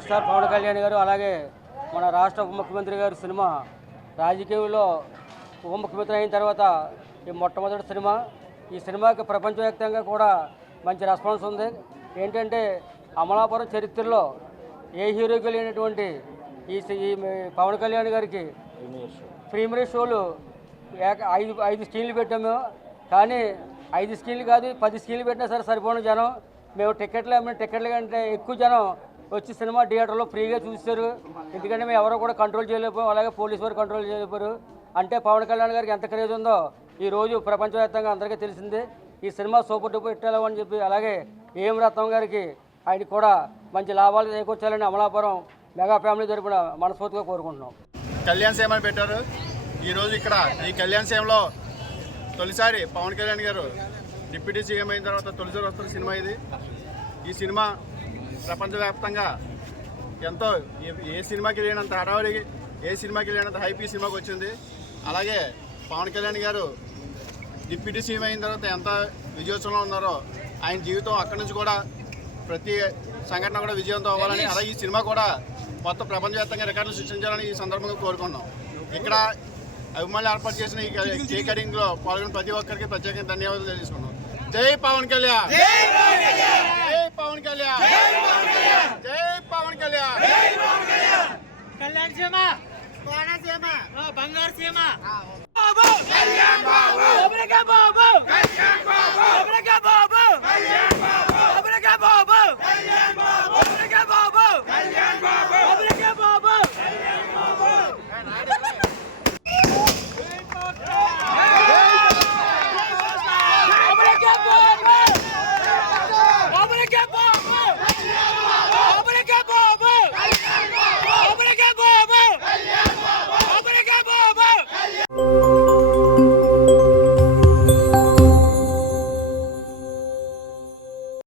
Power star Pawan Kalyan గారు అలాగే మన రాష్ట్ర ఉప ముఖ్యమంత్రి గారు సినిమా రాజకీయంలో ఉప ముఖ్యమంత్రి అయిన తర్వాత ఈ మొట్టమొదటి సినిమా. ఈ సినిమాకి ప్రపంచవ్యాప్తంగా కూడా మంచి రెస్పాన్స్ ఉంది. ఏంటంటే అమలాపురం చరిత్రలో ఏ హీరోకి లేనటువంటి ఈ పవన్ కళ్యాణ్ గారికి ప్రీమియర్ షోలు ఐదు స్క్రీన్లు పెట్టాము. కానీ 5 స్క్రీన్లు కాదు 10 స్క్రీన్లు పెట్టినా సరే సరిపోయిన జనం. మేము టికెట్లు కంటే ఎక్కువ జనం వచ్చి సినిమా థియేటర్లో ఫ్రీగా చూస్తారు. ఎందుకంటే మేము ఎవరో కూడా కంట్రోల్ చేయలేకపోయాం, అలాగే పోలీసు వారు కంట్రోల్ చేయలేకపోయారు. అంటే పవన్ కళ్యాణ్ గారికి ఎంత క్రేజ్ ఉందో ఈరోజు ప్రపంచవ్యాప్తంగా అందరికీ తెలిసింది. ఈ సినిమా సూపర్ డూపర్ హిట్ అవ్వాలని చెప్పి అలాగే ఏం రత్నం గారికి ఆయన కూడా మంచి లాభాలు చేకూర్చాలని అమలాపురం మెగా ఫ్యామిలీ తరపున మనస్ఫూర్తిగా కోరుకుంటున్నాం. కళ్యాణ్ సేమని పెట్టారు. ఈరోజు ఇక్కడ ఈ కళ్యాణ్ సేమలో తొలిసారి పవన్ కళ్యాణ్ గారు డిప్యూటీ సీఎం అయిన తర్వాత తొలిసారి వస్తున్న సినిమా ఇది. ఈ సినిమా ప్రపంచవ్యాప్తంగా ఎంతో ఏ సినిమాకి లేనంత హడావడి, ఏ సినిమాకి లేనంత హైప్ ఈ సినిమాకి వచ్చింది. అలాగే పవన్ కళ్యాణ్ గారు డిప్యూటీ సీఎం అయిన తర్వాత ఎంత విజయోత్సవంలో ఉన్నారో ఆయన జీవితం అక్కడి నుంచి కూడా ప్రతి సంఘటన కూడా విజయవంతం అవ్వాలని, అలాగే ఈ సినిమా కూడా మొత్తం ప్రపంచవ్యాప్తంగా రికార్డులు సృష్టించాలని ఈ సందర్భంగా కోరుకుంటున్నాం. ఇక్కడ అభిమానులు ఏర్పాటు చేసిన ఈ కేక్ కటింగ్లో పాల్గొన్న ప్రతి ఒక్కరికి ప్రత్యేకంగా ధన్యవాదాలు తెలుసుకున్నాం. జై పవన్ కళ్యాణ్, జై పవన్ కళ్యాణ్, జై పవన్ కళ్యాణ్. కళ్యాణ్ సీమ, కోనసీమ, బంగారు సీమ. బాబు